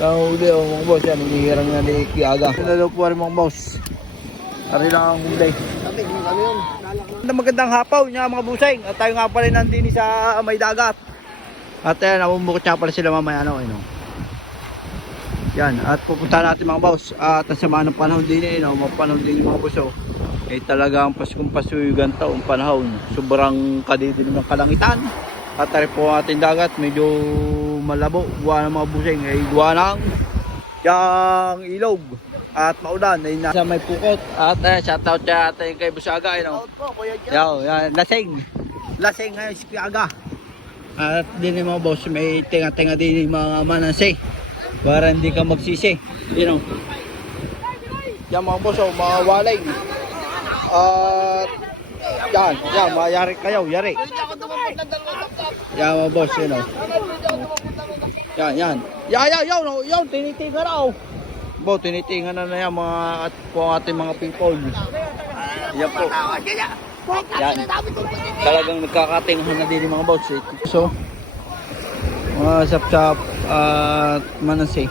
Nahuli o mga boss, yan, hinihirang na ni Kiaga. Pinalo po rin mga boss. Ari lang ang hulay. Magandang hapaw niya mga buseng. At tayo nga pala nandini sa may dagat. At ayan, namumukot nga pala sila mamaya. Yan, at pupunta natin mga boss. At sa mga panahon din mga panahon din mga boss. Eh talagang paskong pasuyugan taong panahon. Sobrang kadidilim ng kalangitan. At tayo po ang ating dagat, medyo malabo. Gawa ng mga buseng, ay gawa ng yang ilog. At maulan, ay nasa may pukot. At shoutout siya ating kay Busaga. Yan, lasing ngayon si Piaga. At din yung mga boss, may tinga-tinga din yung mga manansi. Para hindi ka magsisi. Yan mga boss, mga waling. At yan, mayari kayo, yari. Yan mga boss, Yan, tinitinga na Bo, tinitinga na yan mga at po ang ating mga people. Yan po. Yan. Talagang nagkakatingahan na din yung mga boss. So, mga sap-sap at manansi.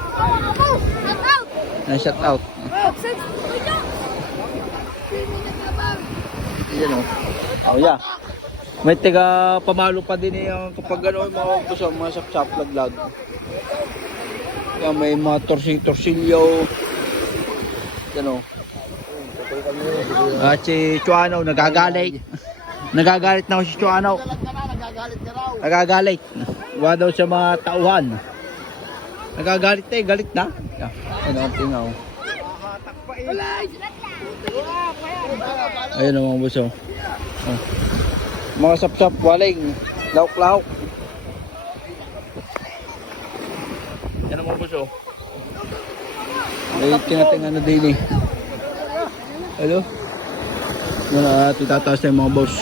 Na-shut out. Yan yeah. May tiga pamalo pa din yung kapag gano'n mga boss, mga sap-sap laglag. Yan, may mga torsilyo. Yan At si Chuano nagagalit. Nagagalit na si Chuano. Nagagalit. Gawa daw sa mga tauhan. Nagagalit galit na. Yan, tingaw. Ayun mga boss. Mga sap-sap, waling, lauk-lauk. Yan ang mga boss. Ay, tinga-tinga na daily. Hello? Yan na, itataas na yung mga boss.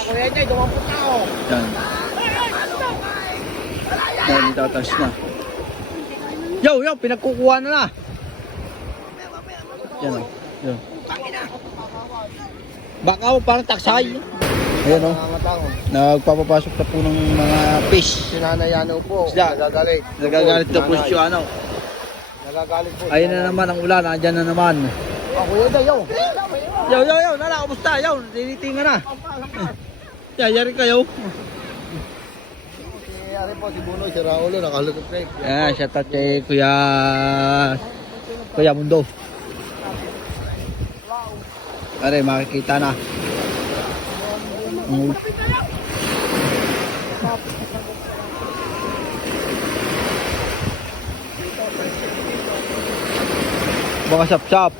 Yan. Yan, itataas na. Yo, pinagkukuha na. Yan Yan. Baka parang taksay. Ayan nagpapapasok na po ng mga fish. Sinanayano po. Nagagalit. Nagagalit na po si Chuano. Nagagalit po. Ayun na naman ang ulan. Andyan na naman. Yo. Nala, kamusta? Tinitinga na. Yari kayo. Yari po, si Bunoy, si Raulo, nakalutot break. Shout out kay Kuya Mundo. Are, makikita na. Mga sap-sap.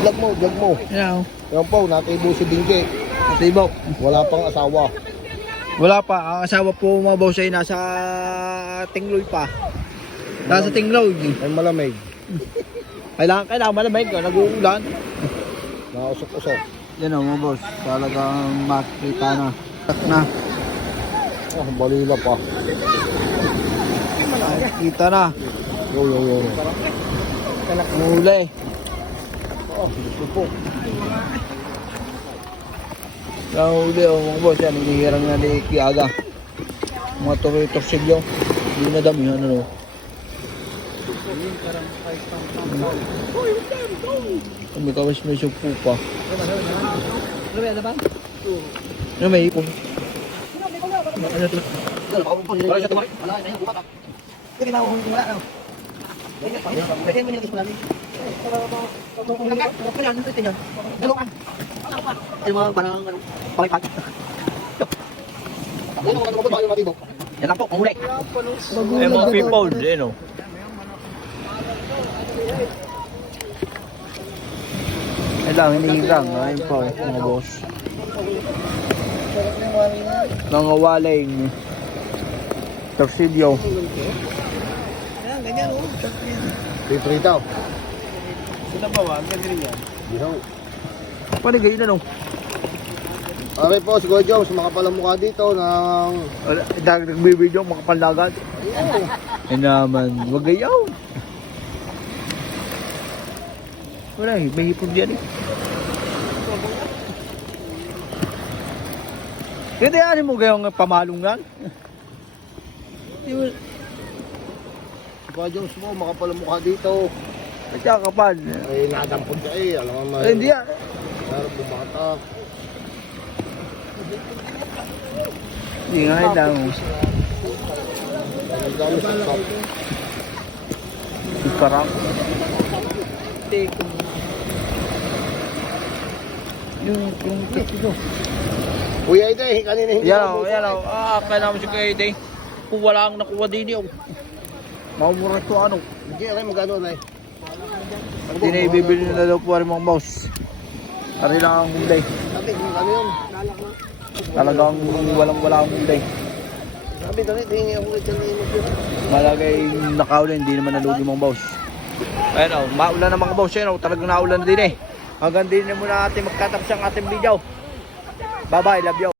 Vlog mo. Yan po, natibo si Dingge. Natibo. Wala pang asawa. Wala pa. Ang asawa po mga boss ay nasa Tingloy pa. Nasa Tingloy. Ay malamig. Kailangan malamig. Nag-uulan. Nakausok-usok. Yan mga boss. Talagang makikita na. Na. Balila pa. Kita na. Yo. Muli. Gusto po. Nahuli mga boss. Yan, hinihirang na ni Kiaga. Mga torsilyo. Hindi na damihan May kawas may supo pa. May ipon. Yan lang po, kumuli. Mga people, hinihigang. Ayun po, mga boss. Mga waling torsilyo. Pipritaw. Sila ba ba? Ganyan yan. Dihaw. Paligay na Okay po, si Kuya Jones, makapalamukha dito ng... Nagbibidyo, makapanlagan. Ay naman, wag gayaw. Wala eh, may hipon diyan eh. Hindi ano mo gayong pamalungan? Kuya Jones mo, makapal ang mukha dito. At saka kapal. Ay, nadampod ka eh. Alam mo, Eh, hindi ah. Meron bumata. Hindi nga lang. Ang dami sa top. Parang. Yung ito. Kuya ito eh, kanina hindi Yan ako o, yan o. Kaya naman si Kuya Ide. Kung wala ang nakuha din yun. Mamura ito ano. Hindi, aray magano aray. Hindi na ibibili nila daw po rin mga boss. Ari lang ang hulay. Sabi, kung ano yun. Talagang walang-wala ang hulay. Sabi, dali, tingin ako ito na yun. Malagay nakaulan, hindi naman nalugi mga boss. Ayan o, maulan na mga boss. Ayan o, talagang naulan din eh. Hanggang din na muna natin magtatapos ang ating video. Bye bye, love you.